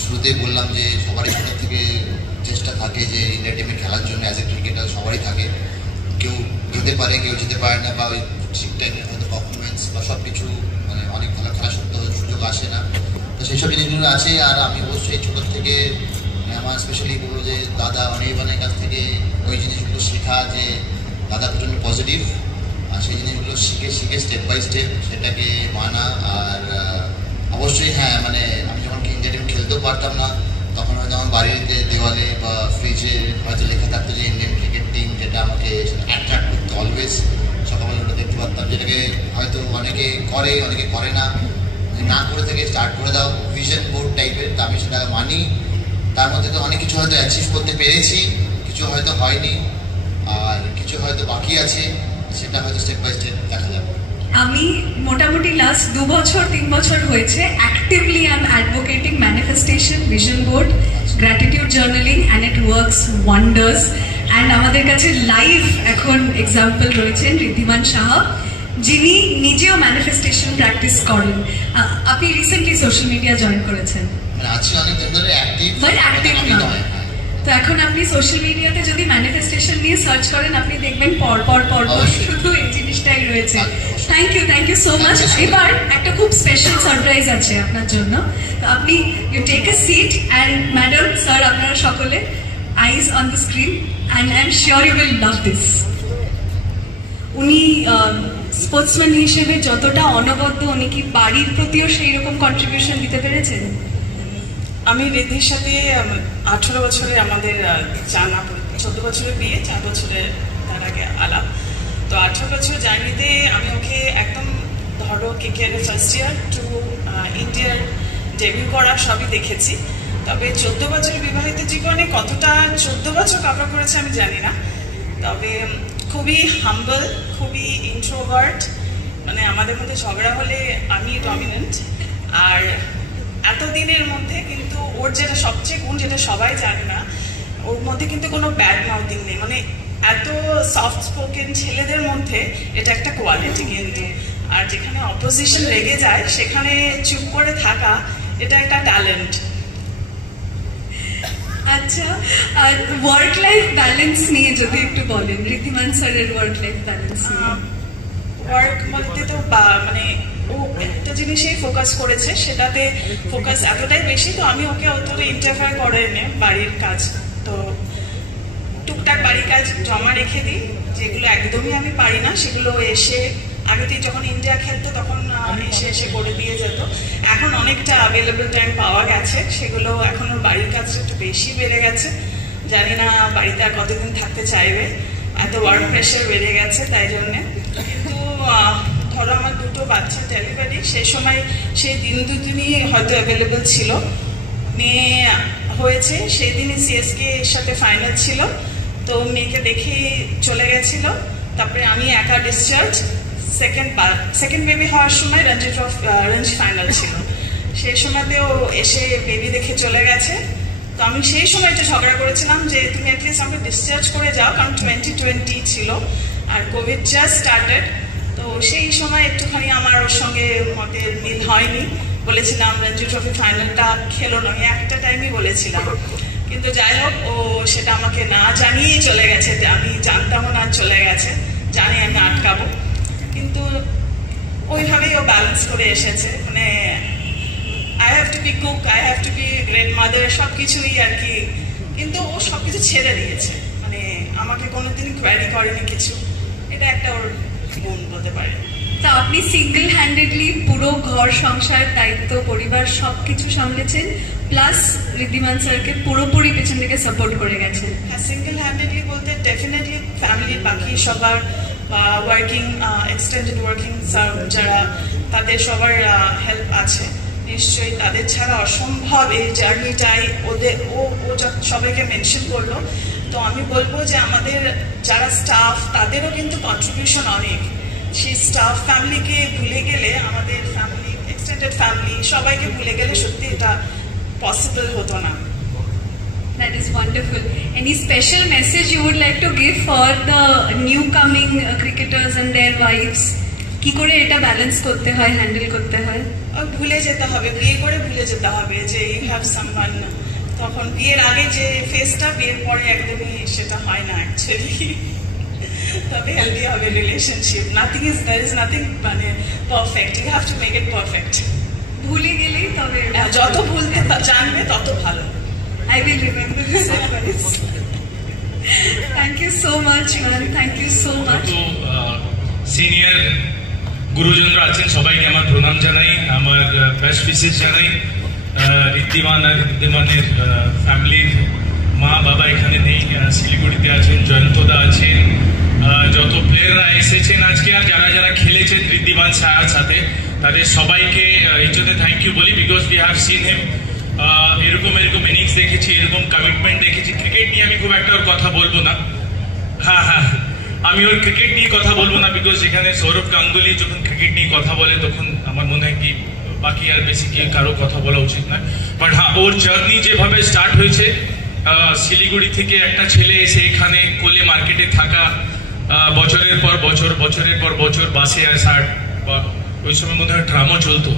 শুরুতেই বললাম যে সবারই ছোটোর থেকে চেষ্টা থাকে যে ইন্ডিয়া টিমে খেলার জন্য অ্যাজ এ ক্রিকেটার সবারই থাকে। কেউ যেতে পারে, কেউ যেতে পারে না, বা ওই ঠিক টাইমে হয়তো পারফরমেন্স বা সব কিছু মানে অনেক ভালো খেলা সত্ত্বেও সুযোগ আসে না। তো সেই সব জিনিসগুলো আছে। আর আমি অবশ্যই ছোটোর থেকে আমার স্পেশালি বলবো যে দাদা অনির্বাণের কাছ থেকে ওই জিনিসগুলো শেখা, যে দাদা প্রচণ্ড পজিটিভ, আর সেই জিনিসগুলো শিখে শিখে স্টেপ বাই স্টেপ সেটাকে মানা। আর অবশ্যই হ্যাঁ, মানে আমি যখন ইন্ডিয়া টিম খেলতেও পারতাম না, তখন হয়তো আমার বাড়ির দেওয়ালে বা ফ্রিজে হয়তো লেখা থাকতো যে ইন্ডিয়ান ক্রিকেট টিম, যেটা আমাকে অ্যাট্রাক্ট করতো অলওয়েজ। সকালবেলা ওটা দেখতে পারতাম, যেটাকে হয়তো অনেকে করে অনেকে করে না, না করে থেকে স্টার্ট করে দাও ভিশন বোর্ড টাইপের। তা আমি সেটা মানি। তার মধ্যে তো অনেক কিছু হয়তো অ্যাচিভ করতে পেরেছি, কিছু হয়তো হয়নি, আর কিছু হয়তো বাকি আছে, সেটা হয়তো স্টেপ বাই স্টেপ দেখা যাবে। আমি মোটামুটি লাস্ট 2 বছর 3 বছর হয়েছে actively I am advocating manifestation, vision board, gratitude journaling, and it works wonders. And আমাদের কাছে লাইভ এখন এক্সাম্পল রয়েছেন ঋদ্ধিমান সাহা, যিনি নিজেও ম্যানিফেস্টেশন প্র্যাকটিস করেন। আপনি রিসেন্টলি সোশ্যাল মিডিয়া জয়েন করেছেন, আছি অনেক দিন ধরে অ্যাক্টিভ, বাট অ্যাক্টিভ নয়। তো এখন আপনি সোশ্যাল মিডিয়াতে যদি ম্যানিফেস্টেশন নিয়ে সার্চ করেন, আপনি দেখবেন পর পর শুধু এই জিনিসটাই রয়েছে। Thank you so much. এবার একটা খুব স্পেশাল সারপ্রাইজ আছে আপনার জন্য। তো আপনি you take a seat, and madam, sir, আপনারা সকলে eyes on the screen, and I am sure you will love this. উনি স্পোর্টসম্যান হিসেবে যতটা অনবদ্য, উনি কি বাড়ির প্রতিও সেই রকম কন্ট্রিবিউশন দিতে পেরেছেন? আমি রিদ্ধির সাথে 18 বছরে আমাদের জানা, 14 বছরের বিয়ে, 4 বছরের তার আগে আলাপ। তো 18 বছর জার্নিতে আমি ওকে একদম ধরো কেকেআর ফার্স্ট ইয়ার টু ইন্ডিয়ার ডেবিউ করা সবই দেখেছি। তবে 14 বছরের বিবাহিত জীবনে কতটা 14 বছর কভার করেছে আমি জানি না। তবে খুবই হাম্বল, খুবই ইন্ট্রোভার্ট, মানে আমাদের মধ্যে ঝগড়া হলে আমি ডমিনেন্ট। আর এতদিনের মধ্যে কিন্তু ওর যেটা সবচেয়ে গুণ, যেটা সবাই জানে না, ওর মধ্যে কিন্তু কোনো ব্যাড মাউথিং নেই। মানে এত সফট স্পোকেন ছেলেদের মধ্যে এটা একটা কোয়ালিটি কিন্তু। আর যেখানে অপোজিশন রেগে যায় সেখানে চুপ করে থাকা, এটা একটা ট্যালেন্ট। আচ্ছা, আর ওয়ার্ক লাইফ ব্যালেন্স নিয়ে যদি একটু বলেন, ঋদ্ধিমান স্যারের ওয়ার্ক লাইফ ব্যালেন্স। ওয়ার্ক বলতে তো মানে ও একটা জিনিসেই ফোকাস করেছে, সেটাতে ফোকাস এতটাই বেশি, তো আমি ওকে অতটা ইন্টারফেয়ার করে এনে বাড়ির কাজ, তো টুকটাক বাড়ির কাজ জমা রেখে দিই, যেগুলো একদমই আমি পারি না সেগুলো এসে আগেতেই যখন ইন্ডিয়া খেলতো তখন এসে করে দিয়ে যেত। এখন অনেকটা অ্যাভেলেবল টাইম পাওয়া গেছে, সেগুলো এখন ওর বাড়ির কাজটা একটু বেশি বেড়ে গেছে। জানি না বাড়িতে আর কতদিন থাকতে চাইবে, এত ওয়ার্ক প্রেশার বেড়ে গেছে তাই জন্যে। কিন্তু ধরো আমার 2টো বাচ্চা ডেলিভারি, সেই সময় সেই দিন দুদিনই হয়তো অ্যাভেলেবল ছিল। মেয়ে হয়েছে সেই দিনই সিএসকে এর সাথে ফাইনাল ছিল, তো মেয়েকে দেখে চলে গেছিল। তারপরে আমি একা ডিসচার্জ, সেকেন্ড বেবি হওয়ার সময় রঞ্জি ফাইনাল ছিল, সেই সময়তেও এসে বেবি দেখে চলে গেছে। তো আমি সেই সময়টা ঝগড়া করেছিলাম যে তুমি অ্যাটলিস্ট আমাকে ডিসচার্জ করে যাও, কারণ 2020 ছিল আর কোভিড জাস্ট স্টার্টেড। তো সেই সময় একটুখানি আমার ওর সঙ্গে মতের মিল হয়নি, বলেছিলাম রঞ্জি ট্রফি ফাইনালটা খেলো না, আমি একটা টাইমই বলেছিলাম। কিন্তু যাই হোক, ও সেটা আমাকে না জানিয়েই চলে গেছে, আমি জানতামও না চলে গেছে, জানি আমি আটকাবো, কিন্তু ওইভাবেই ও ব্যালেন্স করে এসেছে। মানে I have to be cook, I have to be great mother, সব কিছুই আর কি, কিন্তু ও সব কিছু ছেড়ে দিয়েছে, মানে আমাকে কোনোদিনই কোয়ারি করেনি কিছু। এটা একটা ওর গুণ বলতে পারে। তা আপনি সিঙ্গেল হ্যান্ডেডলি পুরো ঘর সংসার দায়িত্ব পরিবার সবকিছু সামলেছেন, প্লাস ঋদ্ধিমান স্যারকে পুরোপুরি পেছন থেকে সাপোর্ট করে গেছেন। হ্যাঁ, সিঙ্গেল হ্যান্ডেডলি বলতে ডেফিনেটলি ফ্যামিলির বাকি সবার ওয়ার্কিং, এক্সটেন্ডেড ওয়ার্কিং যারা, তাদের সবার হেল্প আছে নিশ্চয়ই। তাদের ছাড়া অসম্ভব এই জার্নিটাই। ও সবাইকে মেনশন করলো, তো আমি বলবো যে আমাদের যারা স্টাফ তাদেরও কিন্তু কন্ট্রিবিউশন অনেক। সেই স্টাফ ফ্যামিলিকে ভুলে গেলে, আমাদের ফ্যামিলি, এক্সটেন্ডেড ফ্যামিলি সবাইকে ভুলে গেলে সত্যি এটা পসিবল হতো না। That is wonderful. Any special message you would like to give for the new coming cricketers and their wives? কি করে এটা ব্যালেন্স করতে হয়, হ্যান্ডেল করতে হয়? ভুলে যেতে হবে, বিয়ে করে ভুলে যেতে হবে যে ইউ হ্যাভ সামওয়ান। তখন বিয়ের আগে যে ফেসটা, বিয়ের পরে একদমই সেটা হয় না অ্যাকচুয়ালি। তবে হেলদি হবে রিলেশনশিপ। there is nothing মানে perfect, you have to make it perfect. ভুলে গেলেই তবে যত ভুলতে জানবে তত ভালো। I will remember this advice. Thank you so much, man. Thank you so much. তো সিনিয়র গুরুজনরা আছেন, সবাইকে আমার প্রণাম জানাই, আমার বেস্ট উইশেস জানাই। ঋদ্ধিমান আর ঋদ্ধিমানের ফ্যামিলির মা বাবা এখানে নেই, শিলিগুড়িতে আছেন, জয়ন্তদা আছেন, যত প্লেয়াররা এসেছেন আজকে আর যারা যারা খেলেছেন ঋদ্ধিমান সাহার সাথে, তাদের সবাইকে এই জন্য থ্যাংক ইউ বলি, because we have seen him এরকম ইনিংস দেখেছি, এরকম কমিটমেন্ট দেখেছি। ক্রিকেট নিয়ে আমি খুব একটা ওর কথা বলবো না, হ্যাঁ আমি ওর ক্রিকেট নিয়ে কথা বলবো না, বিকজ এখানে সৌরভ গাঙ্গুলি যখন ক্রিকেট নিয়ে কথা বলে তখন আমার মনে হয় কি বাকি আর বেশি কি কারো কথা বলা উচিত না। বাট হ্যাঁ, ওর জার্নি যেভাবে স্টার্ট হয়েছে, শিলিগুড়ি থেকে একটা ছেলে এসে এখানে কোলে মার্কেটে থাকা, বছরের পর বছর বাসে আসা, ওই সময় মনে হয় ট্রামও চলতো,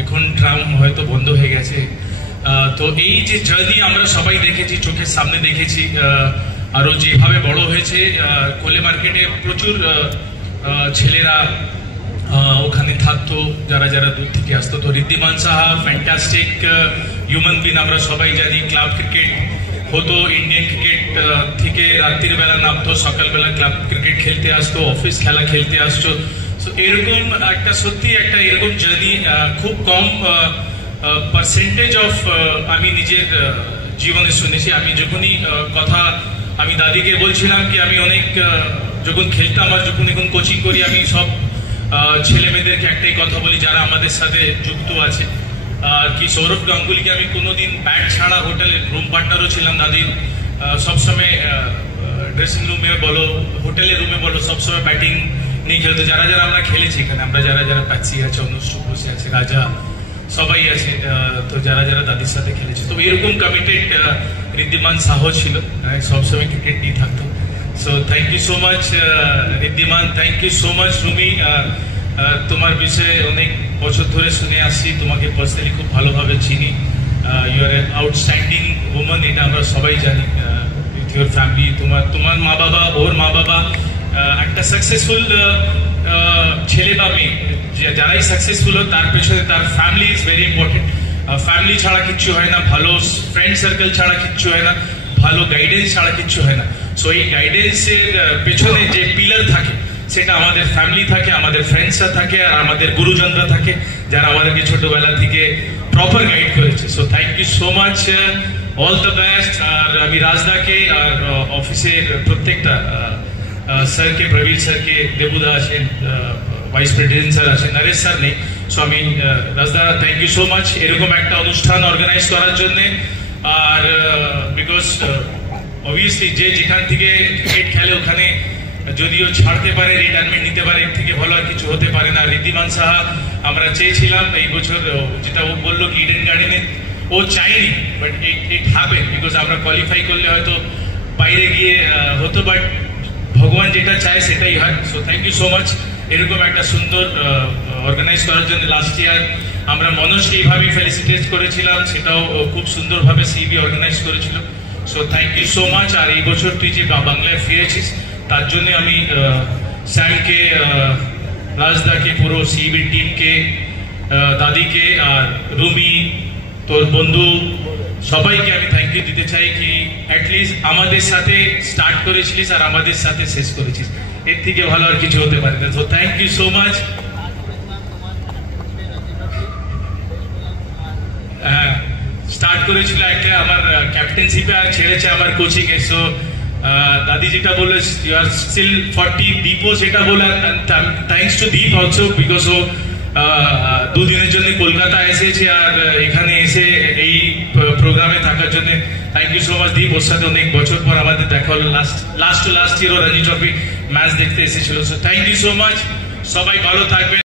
এখন ট্রাম হয়তো বন্ধ হয়ে গেছে। তো এই যে জার্নি আমরা সবাই দেখেছি, চোখের সামনে দেখেছি, আরো যেভাবে বড় হয়েছে, কোলে মার্কেটে প্রচুর ছেলেরা ওখানে থাকতো, যারা যারা দূর থেকে আসতো। তো Wriddhiman Saha fantastic human being, আমরা সবাই জানি। ক্লাব ক্রিকেট হতো, ইন্ডিয়ান ক্রিকেট থেকে রাত্রির বেলা নামতো, সকালবেলা ক্লাব ক্রিকেট খেলতে আসতো, অফিস খেলা খেলতে আসতো। তো এরকম একটা সত্যি একটা এরকম জার্নি খুব কম পার্সেন্টেজ অফ আমি নিজের জীবনে শুনেছি। আমি যখনই আমি দাদিকে বলছিলাম কি আমি অনেক যখন খেলতাম আর যখন এখন কোচিং করি, আমি সব ছেলে মেয়েদেরকে একটাই কথা বলি যারা আমাদের সাথে যুক্ত আছে, কি সৌরভ গাঙ্গুলিকে আমি কোনোদিন ব্যাট ছাড়া, হোটেলের রুম পার্টনারও ছিলাম দাদির, সবসময় ড্রেসিং রুমে বলো, হোটেলের রুমে বলো, সবসময় ব্যাটিং নিয়ে খেলতো। যারা যারা আমরা খেলেছি এখানে, আমরা যারা যারা প্যাচি আছে, অনুষ্ঠুপ বসে আছে, রাজা, সবাই আছে, তো যারা যারা দাদির সাথে খেলেছে, তো এরকম কমিটেড ঋদ্ধিমান সাহ ছিল, সবসময় ক্রিকেট নিয়ে থাকতো। So thank you so much Wriddhiman, thank you so much Rumi. তোমার বিষয়ে অনেক বছর ধরে শুনে আসছি, তোমাকে পার্সোনালি খুব ভালোভাবে চিনি। You are an outstanding woman, এটা আমরা সবাই জানি। উইথ ইউর ফ্যামিলি, তোমার মা বাবা, ওর মা বাবা, একটা সাকসেসফুল ছেলে বা মেয়ে যারাই সাকসেসফুল হয় তার পেছনে তার family is very important. Family ছাড়া কিচ্ছু হয় না, ভালো ফ্রেন্ড সার্কেল ছাড়া কিচ্ছু হয় না, ভালো গাইডেন্স ছাড়া কিচ্ছু হয় না। সো এই গাইডেন্সের পেছনে যে পিলার থাকে সেটা আমাদের ফ্যামিলি থাকে, আমাদের ফ্রেন্ডসরা থাকে, আর আমাদের গুরুজনরা থাকে যারা আমাদেরকে ছোটবেলা থেকে প্রপার গাইড করেছে। So thank you so much, all the best. আর আমি রাজদাকে আর অফিসের প্রত্যেকটা স্যারকে, প্রবীর স্যারকে, দেবুদা আছেন, ভাইস প্রেসিডেন্ট স্যার আছেন, নরেশ স্যার নেই। সো আমি Rajda, thank you so much এরকম একটা অনুষ্ঠান অর্গানাইজ করার জন্য। আর বিকজ অবভিয়াসলি যে যেখান থেকে ক্রিকেট খেলে ওখানে যদিও ছাড়তে পারে, রিটায়ারমেন্ট নিতে পারে, এর থেকে ভালো আর কিছু হতে পারে না। ঋদ্ধিমান সাহা আমরা চেয়েছিলাম এই বছর, যেটা ও বললো কি ইডেন গার্ডেনে ও চাইনি, বাট ইট হ্যাপেন, বিকজ আমরা কোয়ালিফাই করলে হয়তো বাইরে গিয়ে হতো, বাট ভগবান যেটা চায় সেটাই হয়। So thank you so much এরকম একটা সুন্দর অর্গানাইজ করার জন্য। লাস্ট ইয়ার আমরা মনোজকে এইভাবে ফেলিসিটেট করেছিলাম, সেটাও খুব সুন্দরভাবে সিবি অর্গানাইজ করেছিল। So thank you so much. আর এই বছর তুই যে বাংলায় ফিরেছিস তার জন্য আমি স্যামকে, রাজদাকে, পুরো সিবি টিমকে, দাদিকে, আর রুমি, তোর বন্ধু, সবাইকে আমি থ্যাংক ইউ দিতে চাই কি অ্যাটলিস্ট আমাদের সাথে স্টার্ট করেছিলিস আর আমাদের সাথে শেষ করেছিস, এর থেকে ভালো আর কিছু হতে পারে না। তো thank you so much. Start করেছিল একটা আমার ক্যাপ্টেন্সিপে, আর ছেড়েছে আমার কোচিং এ। সো দাদি যেটা বললো ইউ আর স্টিল 40, দীপও সেটা বলে, thanks to Deep also, because ও দুদিনের জন্য কলকাতা এসেছে আর এখানে এসে এই প্রোগ্রামে থাকার জন্য thank you so much Deep. ওর সাথে অনেক বছর পর আমাদের দেখা হলো, লাস্ট ইয়ার ও রঞ্জি ট্রফি ম্যাচ দেখতে এসেছিল। So thank you so much, সবাই ভালো থাকবে।